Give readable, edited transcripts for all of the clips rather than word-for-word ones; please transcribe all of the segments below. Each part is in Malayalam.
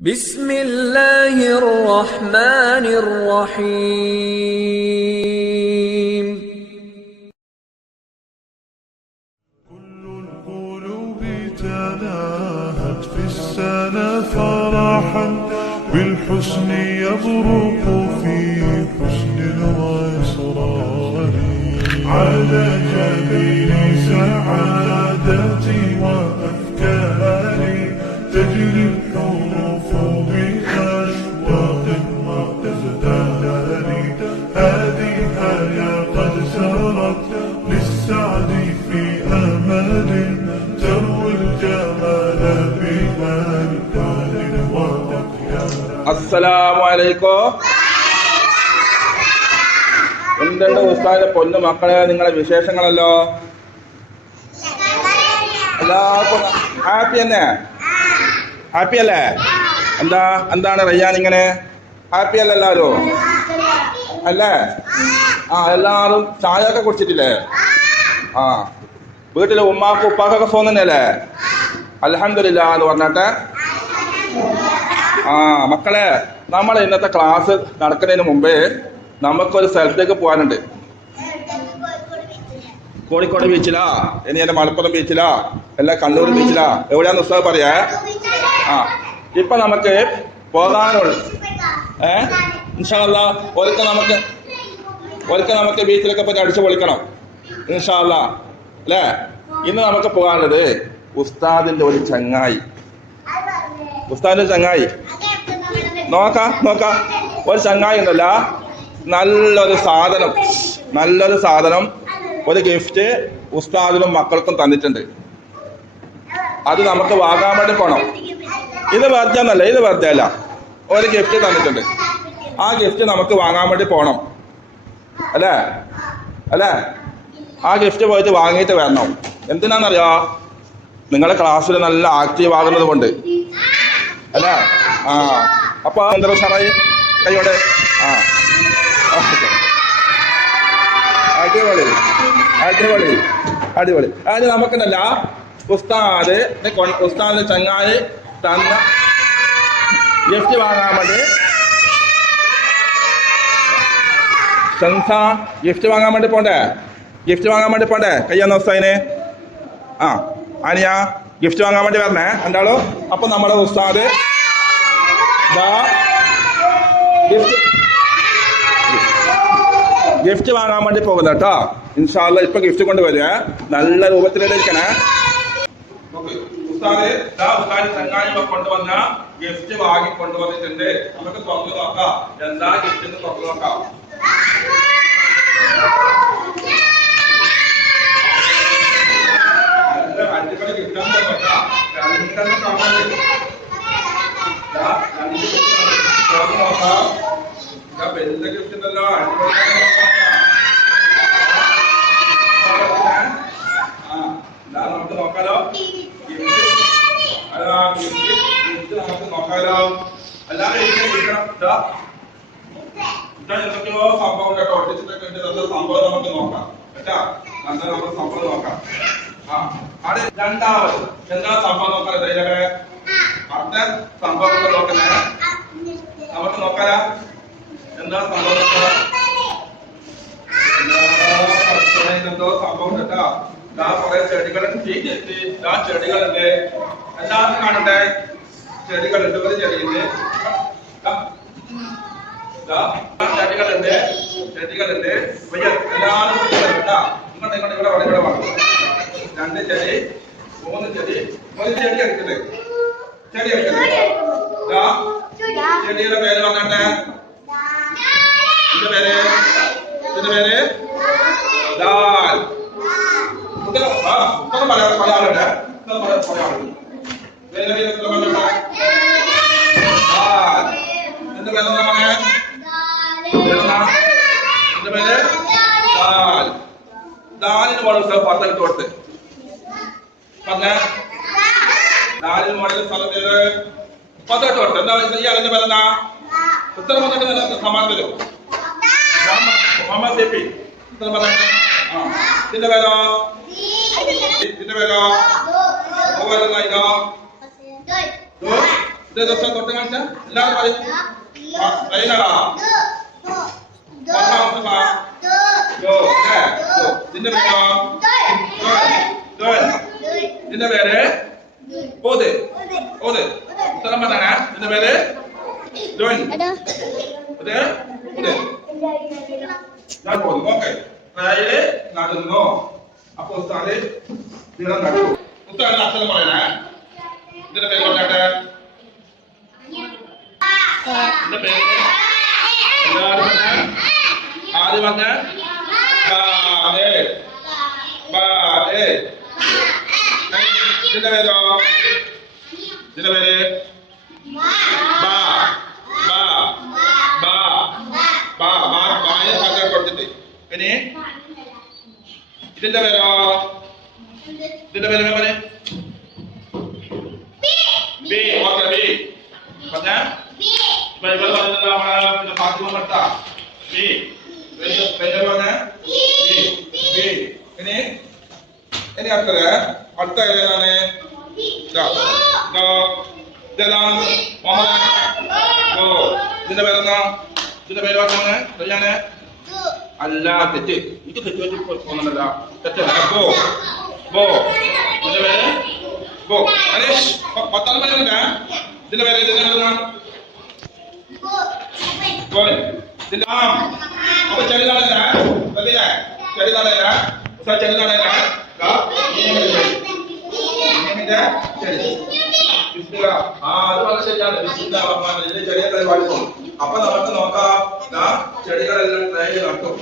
بسم الله الرحمن الرحيم كل القلوب تناهت في السنة فرحا بالحسن يبرق في حسن وإصرار على جبين سعادتي وأفكاري تجري الحروف بأشواق وازدهار هذه حياة قد سرت للسعد في أمل تروي الجمال بألقاب وأطيار. അസ്സലാമു അലൈക്കും. എന്തുണ്ട് ഉസ്താദിന്റെ പൊന്നു മക്കളെ, നിങ്ങളെ വിശേഷങ്ങളല്ലോ? എല്ലാവർക്കും ഹാപ്പി തന്നെ? ഹാപ്പി അല്ലേ? എന്താണ് റയ്യാൻ ഇങ്ങനെ ഹാപ്പി അല്ല എല്ലാവരും അല്ലേ? എല്ലാവരും ചായ ഒക്കെ കുടിച്ചിട്ടില്ലേ? വീട്ടിലെ ഉമ്മാക്കും ഉപ്പാക്കൊക്കെ ഫോൺ തന്നെയല്ലേ? അൽഹംദുലില്ലാ എന്ന് പറഞ്ഞാട്ടെ. മക്കളെ, നമ്മൾ ഇന്നത്തെ ക്ലാസ് നടക്കുന്നതിന് മുമ്പേ നമുക്കൊരു സ്ഥലത്തേക്ക് പോകാനുണ്ട്. കോഴിക്കോട് ബീച്ചിലാ, ഇനി എൻ്റെ മലപ്പുറം ബീച്ചിലാ, അല്ല കണ്ണൂർ ബീച്ചിലാ, എവിടെയാന്ന് ഉസ്താദ് പറയാ. ഇപ്പൊ നമുക്ക് പോകാനുള്ള ഇൻഷാ അല്ലാ ഒരിക്കൽ നമുക്ക് ബീച്ചിലൊക്കെ പോയി അടിച്ചു പൊളിക്കണം ഇൻഷാ അല്ലാ അല്ലേ. ഇന്ന് നമുക്ക് പോകാനുള്ളത് ഉസ്താദിന്റെ ഒരു ചങ്ങായി നോക്കാം ഒരു ചങ്ങായി ഉണ്ടല്ല, നല്ലൊരു സാധനം ഒരു ഗിഫ്റ്റ് ഉസ്താദിനും മക്കൾക്കും തന്നിട്ടുണ്ട്. അത് നമുക്ക് വാങ്ങാൻ വേണ്ടി പോണം. ഇത് വെറുതെ അല്ല, ഒരു ഗിഫ്റ്റ് തന്നിട്ടുണ്ട്. ആ ഗിഫ്റ്റ് നമുക്ക് വാങ്ങാൻ വേണ്ടി പോണം അല്ലേ. ആ ഗിഫ്റ്റ് പോയിട്ട് വാങ്ങിയിട്ട് വരണം. എന്തിനാണെന്നറിയോ? നിങ്ങളെ ക്ലാസ്സിൽ നല്ല ആക്റ്റീവ് ആകുന്നത് കൊണ്ട് അല്ലേ. അപ്പൊ എന്താ ഉഷാറായി കൈയോടെ. അടിപൊളി. അത് നമുക്കുണ്ടല്ല ഉസ്താദിന്റെ ചങ്ങായി തന്ന ഗിഫ്റ്റ് വാങ്ങാൻ വേണ്ടി ഗിഫ്റ്റ് വാങ്ങാൻ വേണ്ടി പോണ്ടേ കയ്യാന്ന ഉസ്താദിന്. അനിയ ഗിഫ്റ്റ് വാങ്ങാൻ വേണ്ടി വരണേ എന്താളോ. അപ്പൊ നമ്മുടെ ഉസ്താദ് ഗിഫ്റ്റ് വാങ്ങാൻ വേണ്ടി പോകുന്ന കേട്ടോ. ഇൻഷാ അല്ലാ ഇപ്പൊ ഗിഫ്റ്റ് കൊണ്ടുവരുവേ, നല്ല രൂപത്തിലിരിക്കണേ. ഉസ്താദ് ചങ്ങായി കൊണ്ടുവന്ന ഗിഫ്റ്റ് വാങ്ങി കൊണ്ടുവന്നിട്ടുണ്ട്. നമുക്ക് തുറന്നു നോക്കാം എന്താ ഗിഫ്റ്റ് എന്ന് തുറന്നു നോക്കാം. അടിപൊളി ഗിഫ്റ്റാന്ന് നോക്കാം. രണ്ടെണ്ണം കാണാൻ തുറന്നു നോക്കാം. വലിയ ഗിഫ്റ്റ് ഉണ്ടല്ലോ, നമുക്ക് നോക്കാലോ. നമുക്ക് നോക്കാലോ. എല്ലാവരും എന്തൊക്കെയോ സംഭവം കേട്ടോ, ഒട്ടിച്ചിട്ടൊക്കെ ഉണ്ട്. നല്ല സംഭവം നമുക്ക് നോക്കാം കേട്ടാ. നമ്മുടെ സംഭവം നോക്കാം. അവിടെ രണ്ടാമത് എന്താ സംഭവം നോക്കാം. അടുത്ത സംഭവം നോക്കുന്നേ നമുക്ക് നോക്കാലാ. എന്താ സംഭവം എന്തോ സംഭവം കേട്ടാ. കുറെ ചെടികളുണ്ട്. എല്ലാവരും കാണണ്ടേ? ചെടികളുണ്ട്. ഒരു ചെടിയുണ്ട്. ചെടികളുണ്ട്. എല്ലാവരും ഇവിടെ വേണം. 2 ചെടി 3 ചെടി ഒരു ചെടി എടുക്കട്ടെ. ചെടിയുടെ പേര് പറഞ്ഞേ. ഇതിന്റെ പേര് ദാൽ. പറയാറുണ്ട്. എന്റെ പേര് ദാലിന് മോഡൽ സ്ഥലം പത്തിട്ട് കൊടുത്ത് പറഞ്ഞ ദാലിന് മോഡൽ സ്ഥലത്ത് 18 കൊടുത്ത്. എന്താ ഇയാളിന്റെ പേര് എന്താ? ഉത്തരം പറഞ്ഞിട്ട് സമാനം തരും. മുഹമ്മദ് ഷെഫി. ഉത്തരം പറഞ്ഞ ഇതിന്റെ പേരോ ഇത് ദിവസം തൊട്ട് കാണിച്ച എല്ലാവരും പറയും റൈനടാ ഇതിന്റെ പേരോ ഇതിന്റെ പേര് ഓത് ഓത് സ്ഥലം പറഞ്ഞാ ഇതിന്റെ പേര് ഞാൻ പോകുന്നു ഓക്കെ റൈല് നടന്നു അപ്പൊ ഉസ്താദ് നീളം നട്ടു ഉസ്താദിന്റെ അക്ഷരം പറയണേ ഇതിന്റെ പേര് പറഞ്ഞാട്ടെ ഇതിന്റെ പേര് എല്ലാവരും പറഞ്ഞ ആദ്യം പറഞ്ഞ ഇതിന്റെ പേരോ ഇതിന്റെ പേര് കൊടുത്തിട്ട് ഇനി ഇതിന്റെ പേരോ ഇതിന്റെ പേര് പറഞ്ഞേ ബി ഓക്കെ ബി പറഞ്ഞ ഇവിടെ പറഞ്ഞില്ല നമ്മളെ ഫാത്തിമ ഭർത്ത ബി പേര് പറഞ്ഞ ബി ഇനി ഇനി അടുത്ത ഏതാണ് ഇതെല്ലാം ഇതിന്റെ പേരെന്താ ഇതിന്റെ പേര് പറഞ്ഞാണ് ഞാന് അല്ല തെറ്റ് എനിക്ക് തെറ്റ് വെച്ച് പോകുന്നുണ്ടല്ല തെറ്റല്ല ബോ ബോ ഇതിന്റെ പേര് ബോ അനീഷ് പത്താം പേരുണ്ട് ഇതിന്റെ പേര് ഇതിന്റെ പേരെന്താ ഗോൾ ഇതിന്റെ അപ്പൊ ചെടി നടല്ല ചെടി നടല്ല ചെടി നടല്ല ചെറിയ പരിപാടിക്കും അപ്പൊ നമുക്ക് നോക്കാം ചെടികളെല്ലാം ട്രയൽ നട്ടും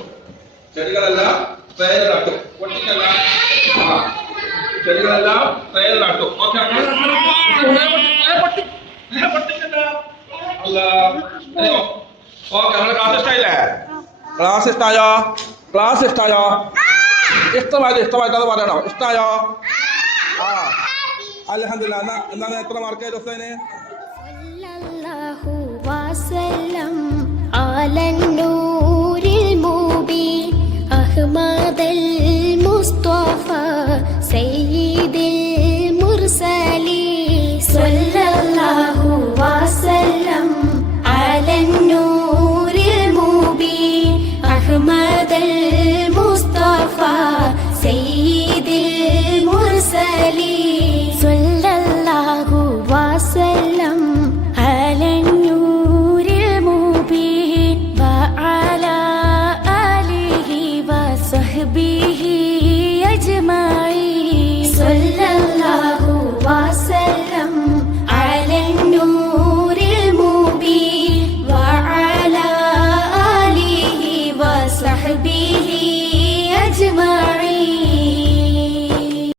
ചെടികളെല്ലാം ട്രയൽ നട്ടും പൊട്ടിക്കല്ല ചെടികളെല്ലാം ട്രയൽ നട്ടും ഓക്കെ ഓക്കെ നമ്മളെ ക്ലാസ് ഇഷ്ടായില്ലേ ക്ലാസ് ഇഷ്ടായോ ക്ലാസ് ഇഷ്ടായോ ഇഷ്ടമായിട്ടത് പറയണോ ഇഷ്ടായോ ആ അൽഹംദുലില്ലാ എന്താണ് എത്ര മാർക്ക് ഹുസൈന് സല്ലല്ലാഹു വസല്ലം അലൻ